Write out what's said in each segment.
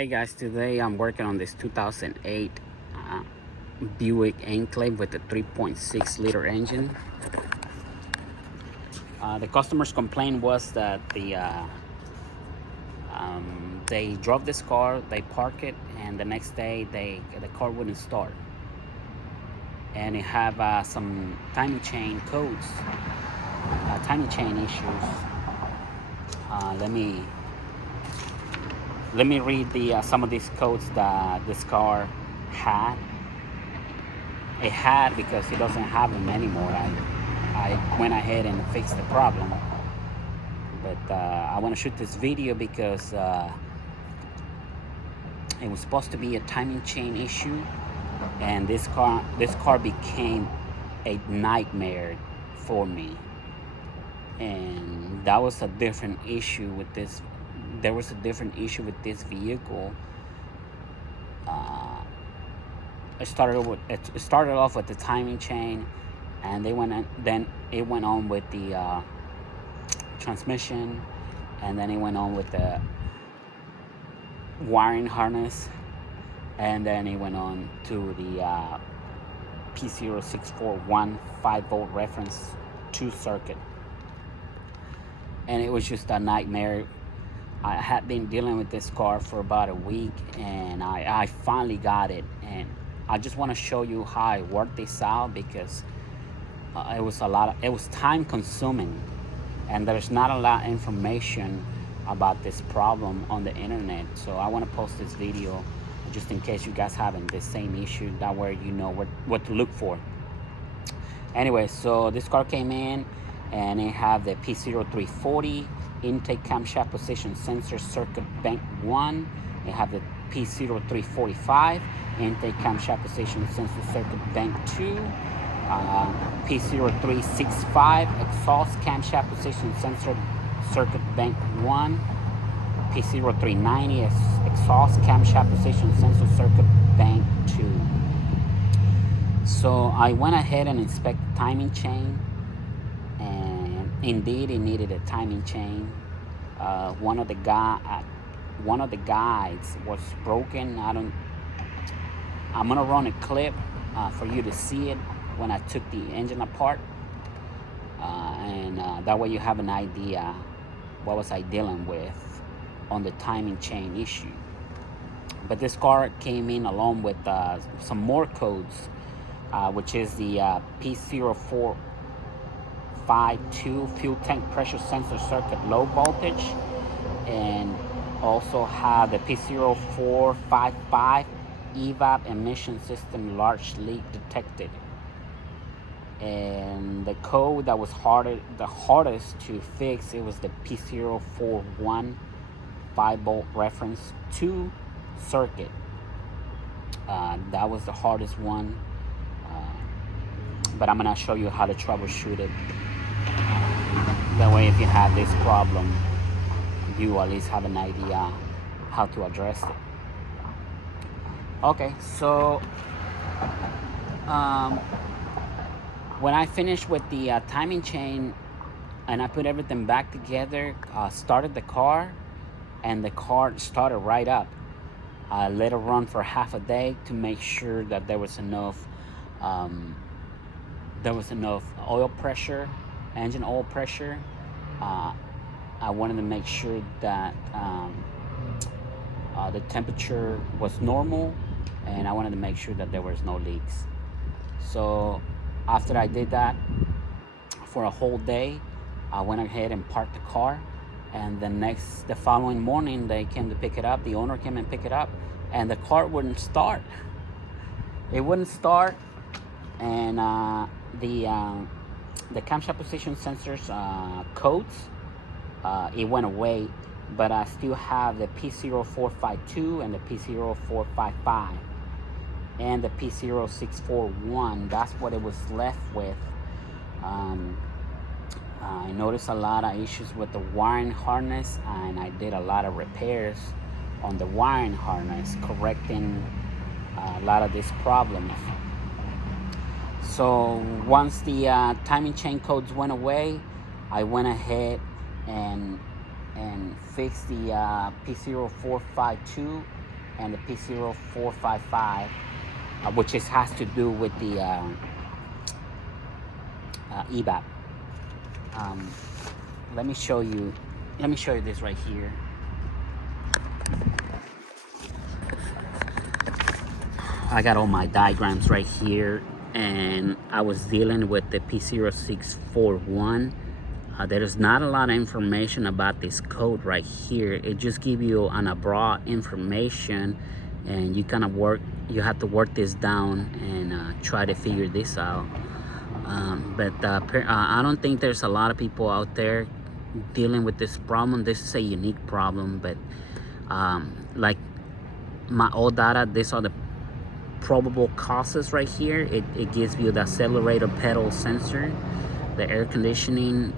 Hey guys, today I'm working on this 2008 Buick Enclave with a 3.6 liter engine. The customer's complaint was that they drove this car, they parked it, and the next day the car wouldn't start. And it have some timing chain codes, timing chain issues. Let me read some of these codes that this car had. It had because it doesn't have them anymore. I went ahead and fixed the problem. But I want to shoot this video because it was supposed to be a timing chain issue, and this car became a nightmare for me. And that was a different issue with this. There was a different issue with this vehicle. It started off with the timing chain, and then it went on with the transmission, and then it went on with the wiring harness, and then it went on to the p0641 5-volt reference 2 circuit, and it was just a nightmare. I had been dealing with this car for about a week, and I finally got it, and I just want to show you how I worked this out because it was time consuming, and there's not a lot of information about this problem on the internet. So I want to post this video just in case you guys having the same issue, that way you know what to look for. Anyway, so this car came in and it had the p0340 intake camshaft position sensor circuit bank 1. It had the p0345 intake camshaft position sensor circuit bank 2. p0365 exhaust camshaft position sensor circuit bank 1. p0390 exhaust camshaft position sensor circuit bank 2. So I went ahead and inspected the timing chain, and indeed it needed a timing chain. One of the guides was broken. I'm gonna run a clip for you to see it when I took the engine apart, and that way you have an idea what was I dealing with on the timing chain issue. But this car came in along with some more codes, which is the p0452 fuel tank pressure sensor circuit low voltage, and also have the p0455 evap emission system large leak detected. And the code that was the hardest to fix, it was the p041 5-volt reference 2 circuit. That was the hardest one, but I'm gonna show you how to troubleshoot it. That way if you have this problem, you at least have an idea how to address it. Okay, so when I finished with the timing chain and I put everything back together, started the car, and the car started right up. I let it run for half a day to make sure that there was enough oil pressure, engine oil pressure. I wanted to make sure that the temperature was normal, and I wanted to make sure that there was no leaks. So after I did that for a whole day, I went ahead and parked the car, and the following morning they came to pick it up. The owner came and picked it up, and the car wouldn't start. It wouldn't start, and the camshaft position sensors codes, it went away, but I still have the p0452 and the p0455 and the p0641. That's what it was left with. I noticed a lot of issues with the wiring harness, and I did a lot of repairs on the wiring harness, correcting a lot of these problems. So once the timing chain codes went away, I went ahead and fixed the p0452 and the p0455, which has to do with the EVAP. Let me show you this right here. I got all my diagrams right here, and I was dealing with the p0641. There is not a lot of information about this code right here. It just gives you an broad information, and you have to work this down and try to figure this out. I don't think there's a lot of people out there dealing with this problem. This is a unique problem, but like my old data, these are the probable causes right here. It gives you the accelerator pedal sensor, the air conditioning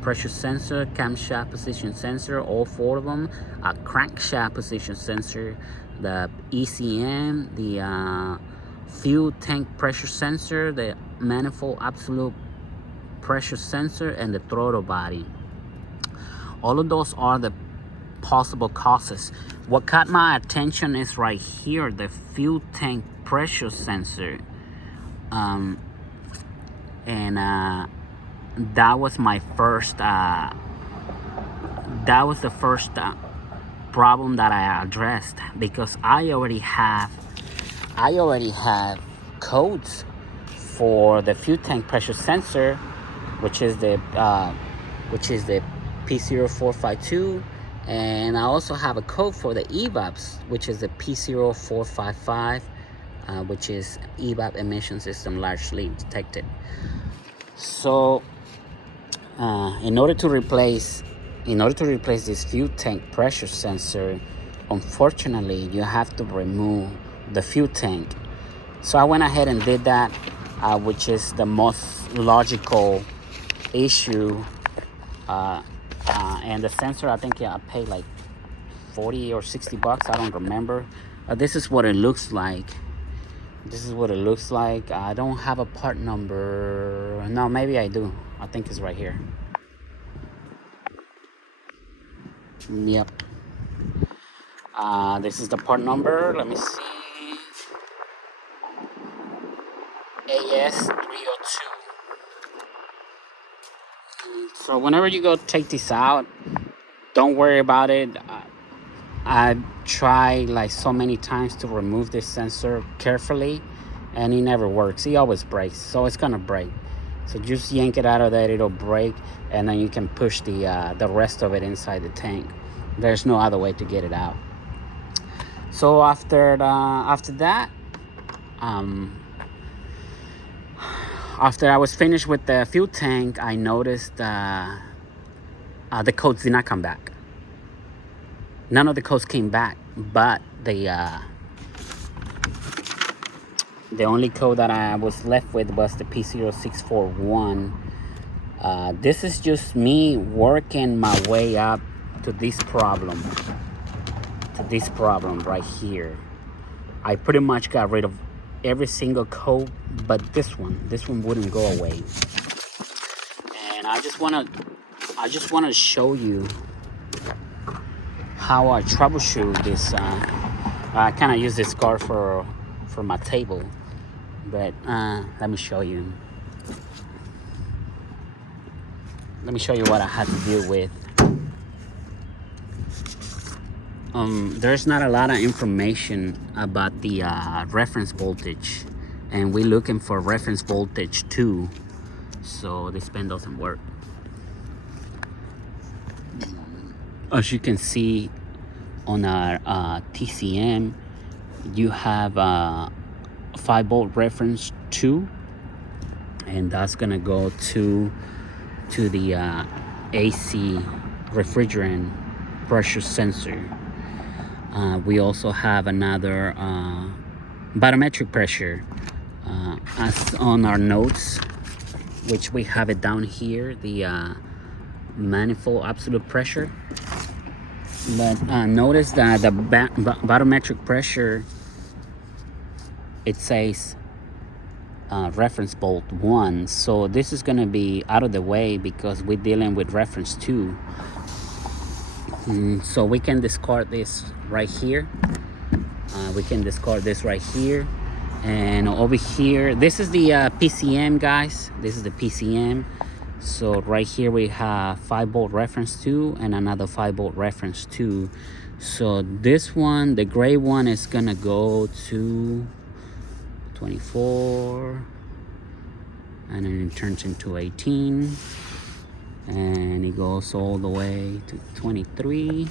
pressure sensor, camshaft position sensor, all four of them, a crankshaft position sensor, the ECM, the fuel tank pressure sensor, the manifold absolute pressure sensor, and the throttle body. All of those are the possible causes. What caught my attention is right here, the fuel tank pressure sensor, and that was my first the first problem that I addressed, because I already have codes for the fuel tank pressure sensor, which is the p0452, and I also have a code for the EVAPs, which is the p0455, which is EVAP emission system largely detected. So in order to replace this fuel tank pressure sensor, unfortunately you have to remove the fuel tank. So I went ahead and did that, which is the most logical issue. And the sensor, I think I paid like 40 or 60 bucks, I don't remember. This is what it looks like. I don't have a part number. No, maybe I do. I think it's right here. Yep. This is the part number. Let me see. AS302. So whenever you go take this out, don't worry about it. I've tried like so many times to remove this sensor carefully, and it never works. It always breaks, so it's gonna break. So just yank it out of there, it'll break, and then you can push the rest of it inside the tank. There's no other way to get it out. So after that, after I was finished with the fuel tank, I noticed the codes did not come back. None of the codes came back, but the only code that I was left with was the p0641. This is just me working my way up to this problem right here. I pretty much got rid of every single code but this one wouldn't go away. And I just want to show you how I troubleshoot this. I kind of use this car for my table, but let me show you what I had to deal with. There's not a lot of information about the reference voltage, and we're looking for reference voltage 2, so this pen doesn't work. As you can see on our TCM, you have 5-volt reference 2, and that's gonna go to the AC refrigerant pressure sensor. We also have another barometric pressure, as on our notes, which we have it down here, the manifold absolute pressure. But notice that the barometric pressure, it says reference volt 1, so this is going to be out of the way because we're dealing with reference 2. So we can discard this right here, We can discard this right here. And over here, this is the PCM, guys. This is the PCM. So right here we have 5-volt reference 2 and another 5-volt reference 2. So this one, the gray one, is gonna go to 24, and then it turns into 18, and it goes all the way to 23,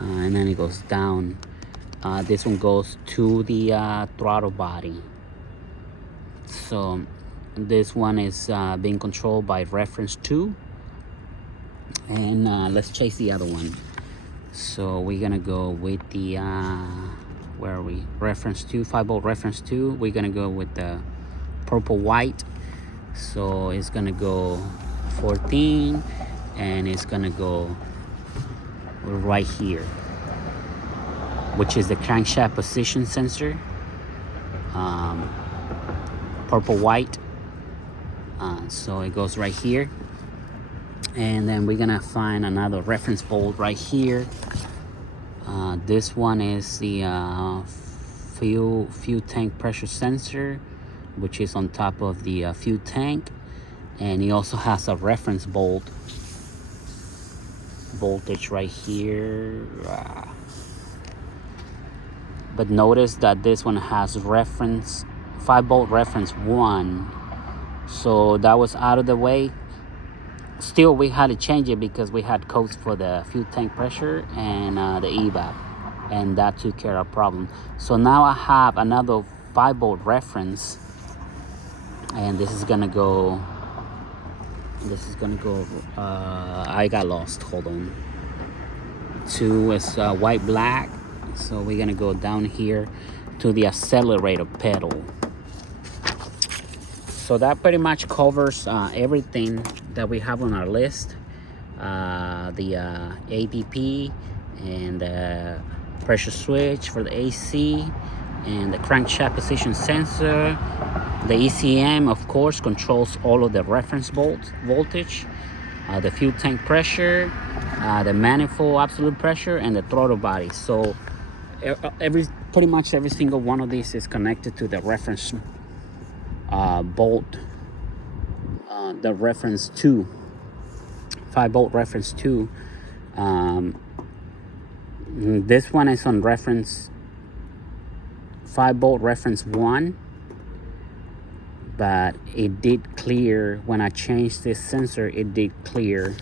and then it goes down. This one goes to the throttle body. So this one is being controlled by reference 2, and let's chase the other one. So we're gonna go with the where are we? Reference 2, 5-volt reference 2. We're gonna go with the purple white. So it's gonna go 14, and it's gonna go right here, which is the crankshaft position sensor. Purple white. So it goes right here, and then we're gonna find another reference volt right here. This one is the fuel tank pressure sensor, which is on top of the fuel tank, and it also has a reference voltage right here. But notice that this one has reference 5-volt reference 1, so that was out of the way. Still, we had to change it because we had codes for the fuel tank pressure and the evap, and that took care of our problem. So now I have another 5-volt reference, and this is gonna go. I got lost. Hold on. 2 is white black, so we're gonna go down here to the accelerator pedal. So that pretty much covers everything that we have on our list. The APP and the pressure switch for the AC, and the crankshaft position sensor. The ECM, of course, controls all of the reference voltage, the fuel tank pressure, the manifold absolute pressure, and the throttle body. So pretty much every single one of these is connected to the reference bolt, the reference 2, 5-volt reference 2. This one is on reference 5-volt reference 1, but it did clear when I changed this sensor. It did clear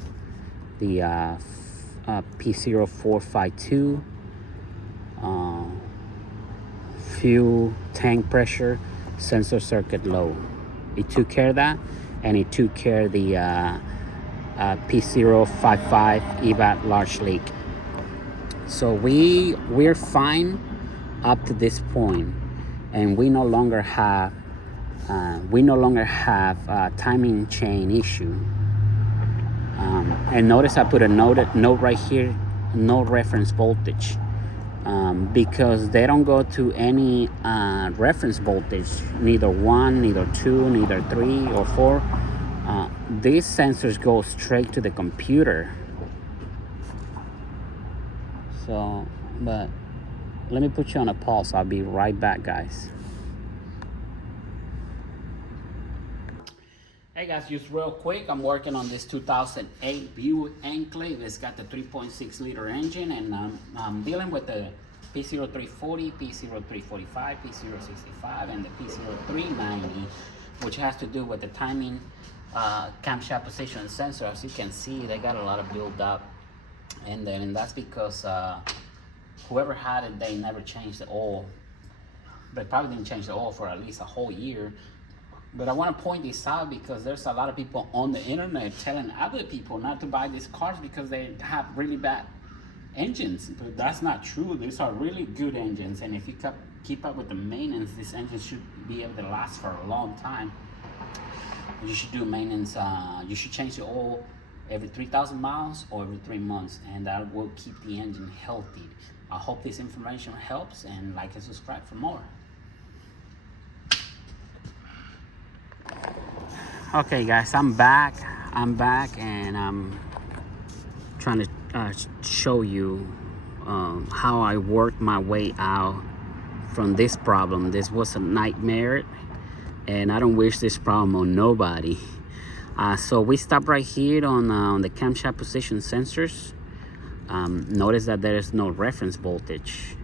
the p0452 fuel tank pressure sensor circuit low. It took care of that, and it took care of the p055 evap large leak. So we're fine up to this point, and we no longer have timing chain issue. And notice I put a note right here, no reference voltage. Because they don't go to any reference voltage, neither 1, neither 2, neither 3 or 4. These sensors go straight to the computer. So, but let me put you on a pause. I'll be right back, guys. Hey guys, just real quick, I'm working on this 2008 Buick Enclave. It's got the 3.6 liter engine, and I'm dealing with the p0340, p0345, p065, and the p0390, which has to do with the timing camshaft position sensor. As you can see, they got a lot of build up, and that's because whoever had it, they never changed the oil. They probably didn't change the oil for at least a whole year. But I want to point this out because there's a lot of people on the internet telling other people not to buy these cars because they have really bad engines. But that's not true. These are really good engines, and if you keep up with the maintenance, this engine should be able to last for a long time. You should do maintenance. You should change the oil every 3,000 miles or every 3 months, and that will keep the engine healthy. I hope this information helps, and like and subscribe for more. Okay guys, I'm back, and I'm trying to show you how I worked my way out from this problem. This was a nightmare, and I don't wish this problem on nobody. So we stop right here on the camshaft position sensors. Notice that there is no reference voltage,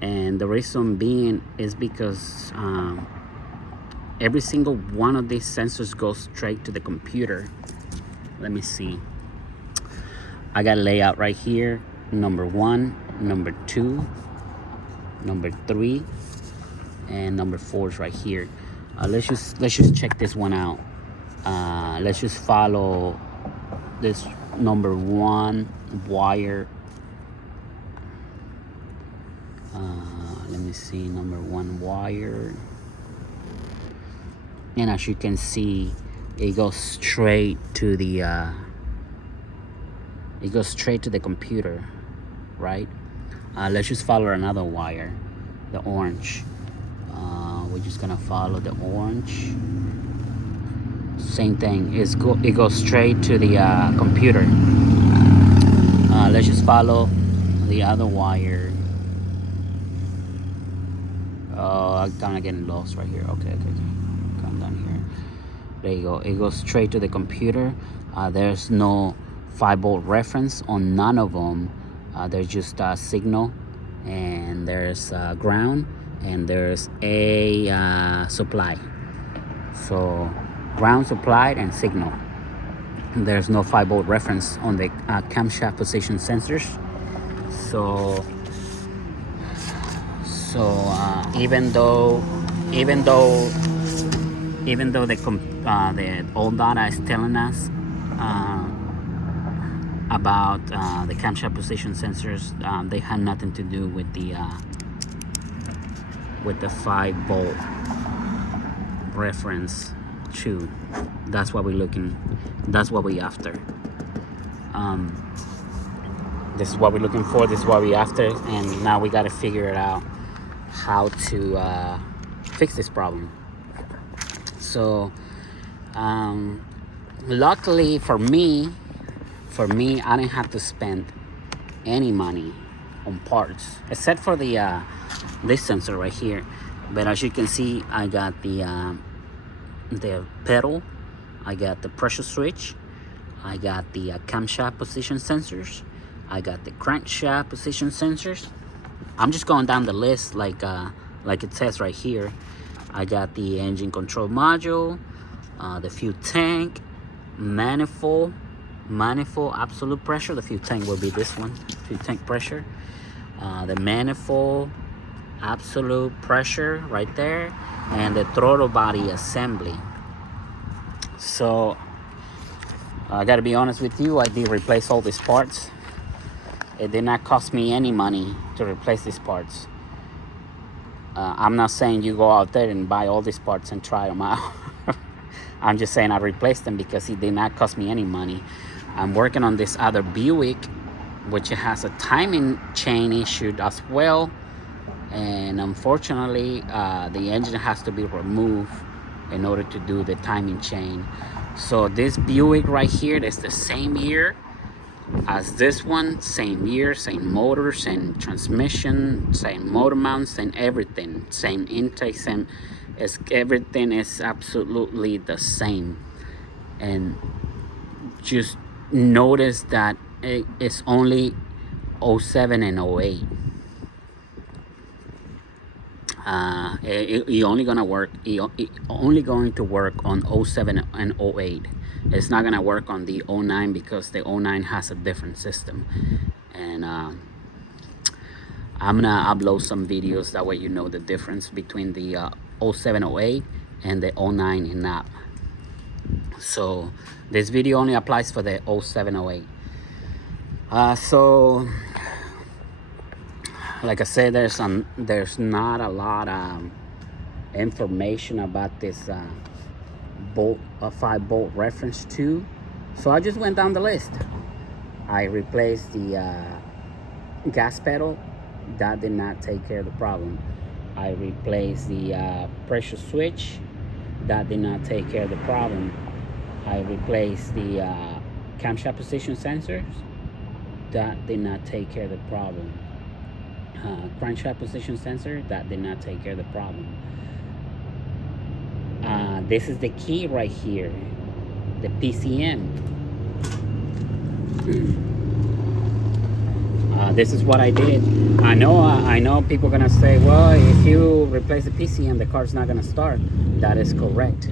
and the reason being is because every single one of these sensors goes straight to the computer. Let me see. I got a layout right here. Number 1, number 2, number 3, and number 4 is right here. Let's just check this one out. Let's just follow this number 1 wire. Let me see, number 1 wire. And as you can see, it goes straight to the computer, right? Let's just follow another wire, the orange. We're just gonna follow the orange. Same thing, it goes straight to the computer. Let's just follow the other wire. Oh, I'm kind of getting lost right here. Okay. Come down here. There you go. It goes straight to the computer. There's no 5-volt reference on none of them. There's just a signal, and there's ground, and there's a supply. So ground, supplied, and signal. There's no 5-volt reference on the camshaft position sensors. So even though the old data is telling us about the camshaft position sensors, they had nothing to do with the 5-volt reference too. That's what we're looking. That's what we're after. This is what we're looking for. This is what we're after, and now we got to figure it out how to fix this problem. So luckily for me, I didn't have to spend any money on parts except for the this sensor right here. But as you can see, I got the pedal, I got the pressure switch, I got the camshaft position sensors, I got the crankshaft position sensors. I'm just going down the list like it says right here. I got the engine control module, the fuel tank, manifold absolute pressure. The fuel tank will be this one, fuel tank pressure. The manifold absolute pressure right there, and the throttle body assembly. So I gotta be honest with you, I did replace all these parts. It did not cost me any money to replace these parts. I'm not saying you go out there and buy all these parts and try them out. I'm just saying I replaced them because it did not cost me any money. I'm working on this other Buick, which has a timing chain issue as well. And unfortunately, the engine has to be removed in order to do the timing chain. So this Buick right here is the same year as this one, same year, same motor, same transmission, same motor mounts, same everything, same intake, same, everything is absolutely the same. And just notice that it's only 07 and 08. It only gonna work. It only going to work on 07 and 08. It's not gonna work on the 09 because the 09 has a different system. And I'm gonna upload some videos that way you know the difference between the 07, 08 and the 09 and up. So this video only applies for the 07, 08. So like I said, there's not a lot of information about this 5-volt reference too. So I just went down the list. I replaced the gas pedal. That did not take care of the problem. I replaced the pressure switch. That did not take care of the problem. I replaced the camshaft position sensors. that did not take care of the problem. Crankshaft position sensor, that did not take care of the problem. This is the key right here, the PCM. This is what I did. I know people are gonna say, well, if you replace the PCM, the car's not gonna start. That is correct.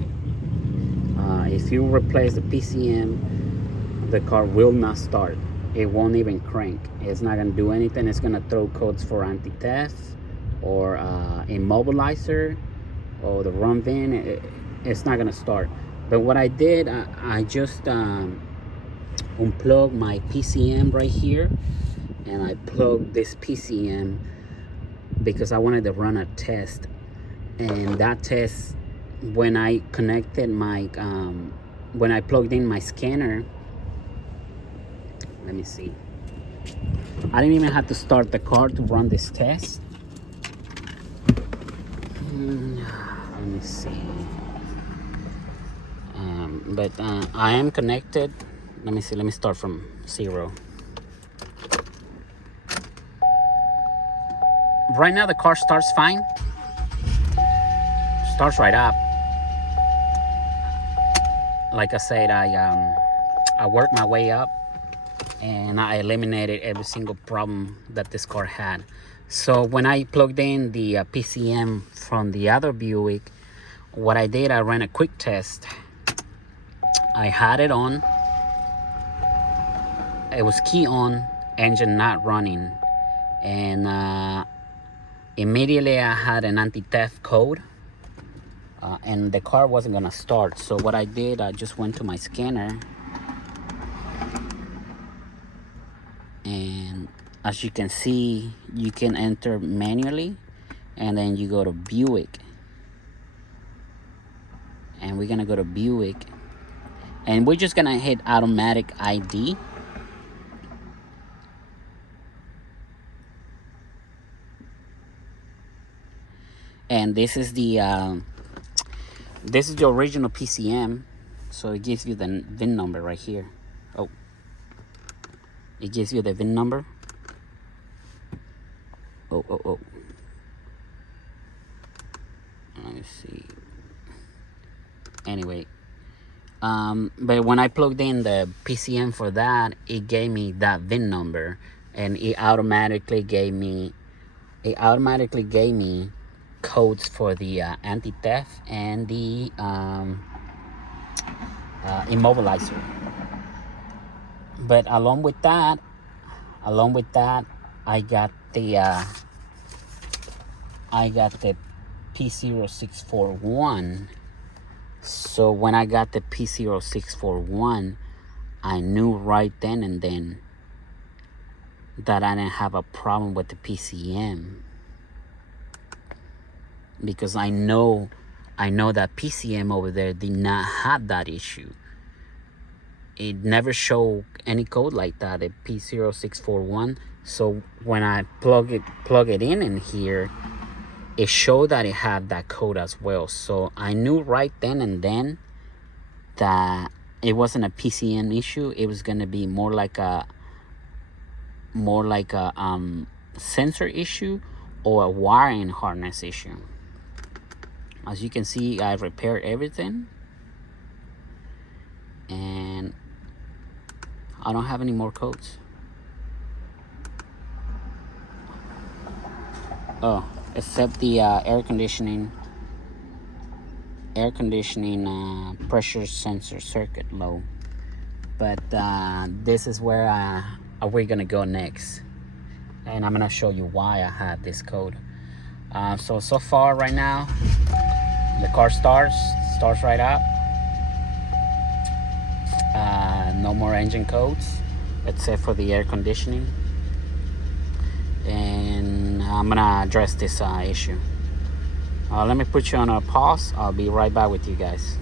If you replace the PCM, the car will not start. It won't even crank. It's not gonna do anything. It's gonna throw codes for anti-theft or immobilizer or the run VIN. It's not gonna start. But what I did, I just unplugged my PCM right here, and I plugged this PCM because I wanted to run a test. And that test, when I connected my when I plugged in my scanner, let me see, I didn't even have to start the car to run this test. Let me see. But I am connected. Let me see. Let me start from 0. Right now the car starts fine. Starts right up. Like I said, I worked my way up and I eliminated every single problem that this car had. So when I plugged in the PCM from the other Buick, what I did, I ran a quick test. I had it on. It was key on, engine not running. And immediately I had an anti-theft code. And the car wasn't gonna start. So what I did, I just went to my scanner. And as you can see, you can enter manually. And then you go to Buick. And we're gonna go to Buick. And we're just gonna hit automatic ID. And this is the original PCM. So it gives you the VIN number right here. Oh, it gives you the VIN number. Oh. Let me see. Anyway, but when I plugged in the PCM for that, it gave me that VIN number, and it automatically gave me codes for the anti-theft and the immobilizer. But along with that, I got the p0641. So when I got the p0641, I knew right then and then that I didn't have a problem with the PCM, because I know that PCM over there did not have that issue. It never showed any code like that, the p0641. So when I plug it in here, it showed that it had that code as well. So I knew right then and then that it wasn't a PCM issue. It was gonna be more like a sensor issue or a wiring harness issue. As you can see, I repaired everything, and I don't have any more codes. Oh, except the air conditioning pressure sensor circuit low. But this is where we're gonna go next, and I'm gonna show you why I have this code. So far right now, the car starts right up. No more engine codes except for the air conditioning, and I'm gonna address this issue. Let me put you on a pause. I'll be right back with you guys.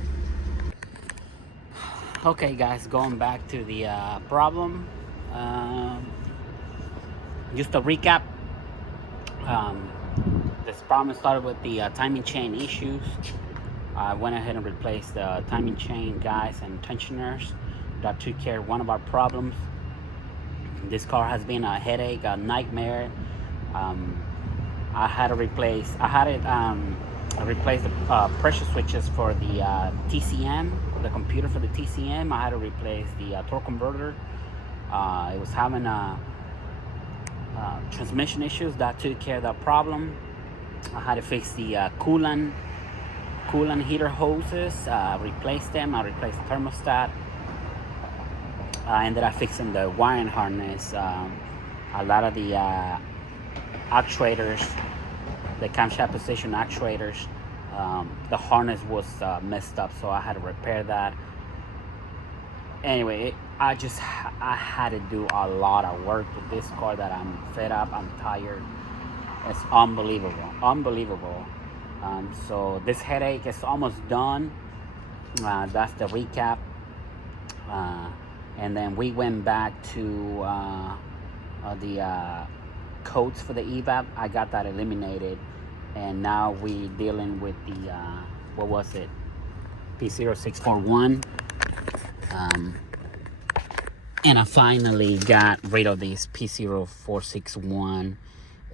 Okay guys, going back to the problem. Just to recap, this problem started with the timing chain issues. I went ahead and replaced the timing chain guides and tensioners. That took care of one of our problems. This car has been a headache, a nightmare. I had to replace. I replaced the pressure switches for the TCM, the computer for the TCM. I had to replace the torque converter. It was having transmission issues. That took care of that problem. I had to fix the coolant heater hoses. Replace them. I replaced the thermostat. I ended up fixing the wiring harness. A lot of the actuators, the camshaft position actuators, the harness was messed up, so I had to repair that. Anyway, I had to do a lot of work with this car that I'm fed up, I'm tired. It's unbelievable. So this headache is almost done. That's the recap. And then we went back to the codes for the evap. I got that eliminated, and now we dealing with the what was it, p0641. And I finally got rid of this p0461.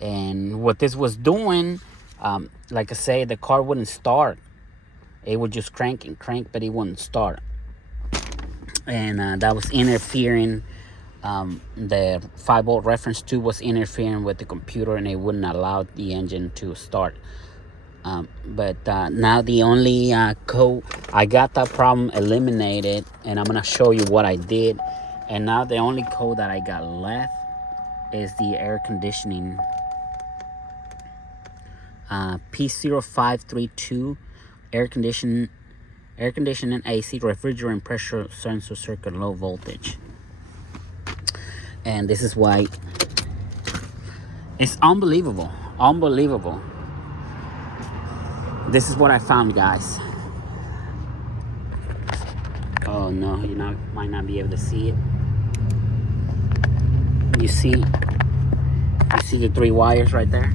And what this was doing, like I say, the car wouldn't start. It would just crank and crank, but it wouldn't start. And that was interfering. The 5-volt reference tube was interfering with the computer, and it wouldn't allow the engine to start. But now the only code, I got that problem eliminated, and I'm gonna show you what I did. And now the only code that I got left is the air conditioning, p0532, air conditioning AC refrigerant pressure sensor circuit, low voltage. And this is why it's unbelievable. This is what I found, guys. Oh no, might not be able to see it. You see the 3 wires right there?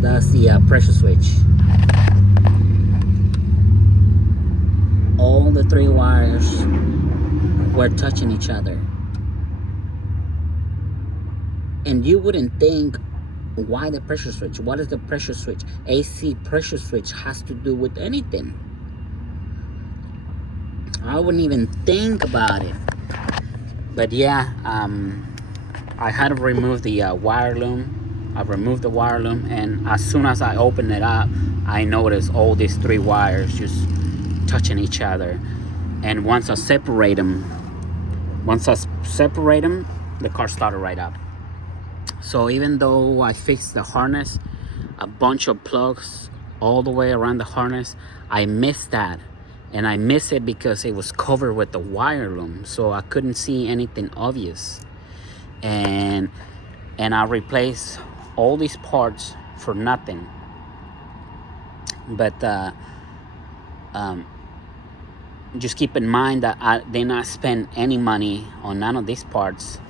That's the pressure switch. All the 3 wires were touching each other. And you wouldn't think, why the pressure switch? What is the pressure switch? AC pressure switch has to do with anything. I wouldn't even think about it. But yeah, I had to remove the wire loom. I removed the wire loom, and as soon as I opened it up, I noticed all these 3 wires just touching each other. And once I separate them, the car started right up. So even though I fixed the harness, a bunch of plugs all the way around the harness, I missed that. And I missed it because it was covered with the wire loom, so I couldn't see anything obvious. And I replaced all these parts for nothing. But just keep in mind that I did not spend any money on none of these parts.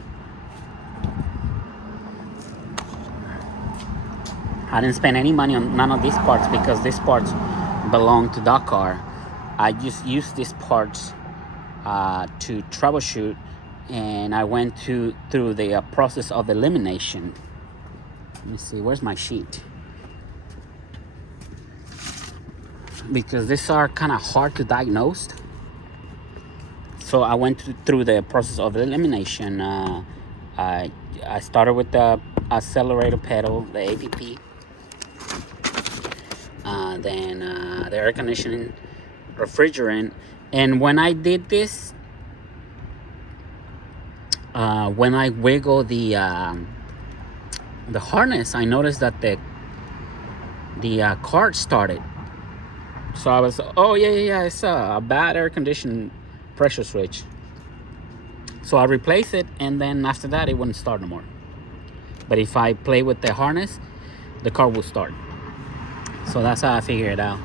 I didn't spend any money on none of these parts because these parts belong to that car. I just used these parts to troubleshoot, and I went through the process of elimination. Let me see, where's my sheet? Because these are kind of hard to diagnose. So I went through the process of elimination. I started with the accelerator pedal, the APP. Then the air conditioning, refrigerant. And when I did this, when I wiggle the harness, I noticed that the car started. So I was, oh yeah, it's a bad air conditioning pressure switch. So I replaced it, and then after that it wouldn't start no more. But if I play with the harness, the car will start. So that's how I figured it out.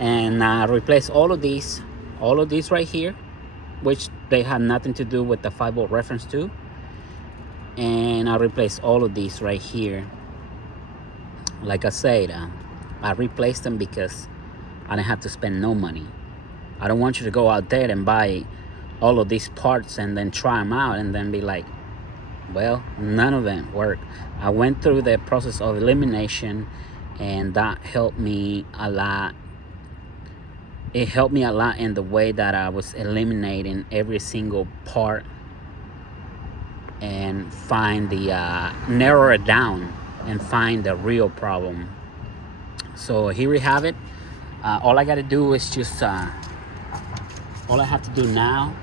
And I replaced all of these right here, which they had nothing to do with the 5-volt reference tube. And I replaced all of these right here. Like I said, I replaced them because I didn't have to spend no money. I don't want you to go out there and buy all of these parts and then try them out and then be like, well, none of them work. I went through the process of elimination, and that helped me a lot. It helped me a lot in the way that I was eliminating every single part and find the narrow it down and find the real problem. So here we have it. All I got to do is just all I have to do now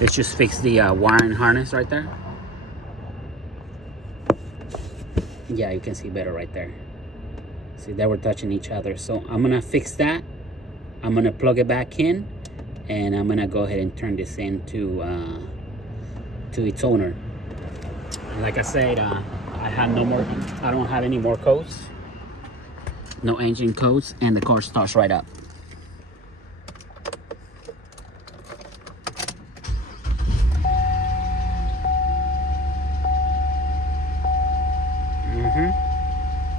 is just fix the wiring harness right there. Yeah, you can see better right there. See, they were touching each other. So I'm gonna fix that. I'm gonna plug it back in, and I'm gonna go ahead and turn this into to its owner. And like I said, I don't have any more codes, no engine codes, and the car starts right up.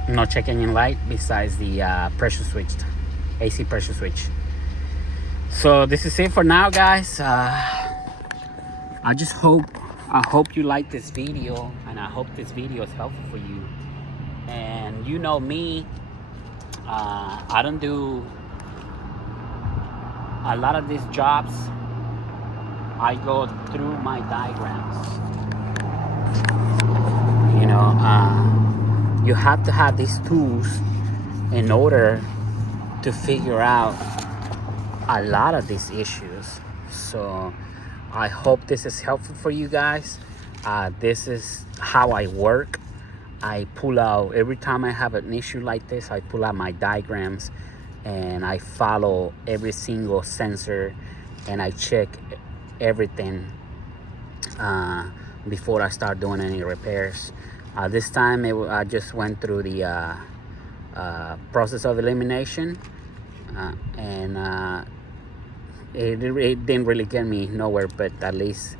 No check engine light besides the pressure switch, AC pressure switch. So this is it for now, guys. I hope you like this video, and I hope this video is helpful for you. And you know me, I don't do a lot of these jobs. I go through my diagrams. You know, you have to have these tools in order to figure out a lot of these issues. So I hope this is helpful for you guys. This is how I work. I pull out, every time I have an issue like this, I pull out my diagrams and I follow every single sensor and I check everything before I start doing any repairs. This time I just went through the process of elimination, and it didn't really get me nowhere, but at least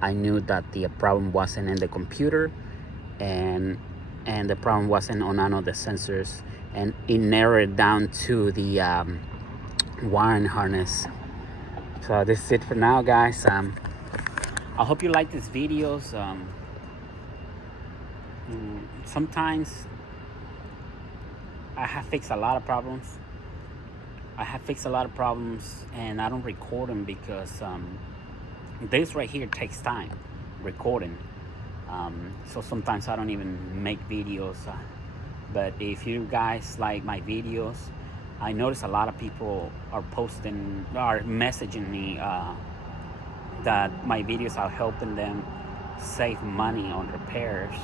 I knew that the problem wasn't in the computer, and the problem wasn't on none of the sensors, and it narrowed it down to the wiring harness. So this is it for now, guys. I hope you like these videos. Sometimes I have fixed a lot of problems. And I don't record them because this right here takes time recording. So sometimes I don't even make videos. But if you guys like my videos, I notice a lot of people are messaging me that my videos are helping them save money on repairs.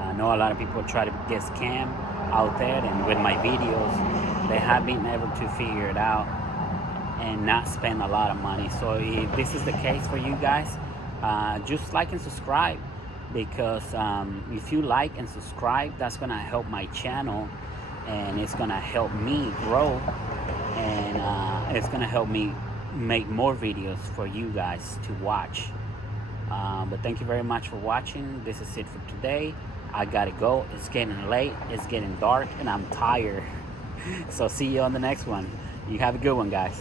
I know a lot of people try to get scammed out there, and with my videos, they have been able to figure it out and not spend a lot of money. So if this is the case for you guys, just like and subscribe, because if you like and subscribe, that's gonna help my channel, and it's gonna help me grow, and it's gonna help me make more videos for you guys to watch. But thank you very much for watching. This is it for today. I gotta go. It's getting late, it's getting dark, and I'm tired. So see you on the next one. You have a good one, guys.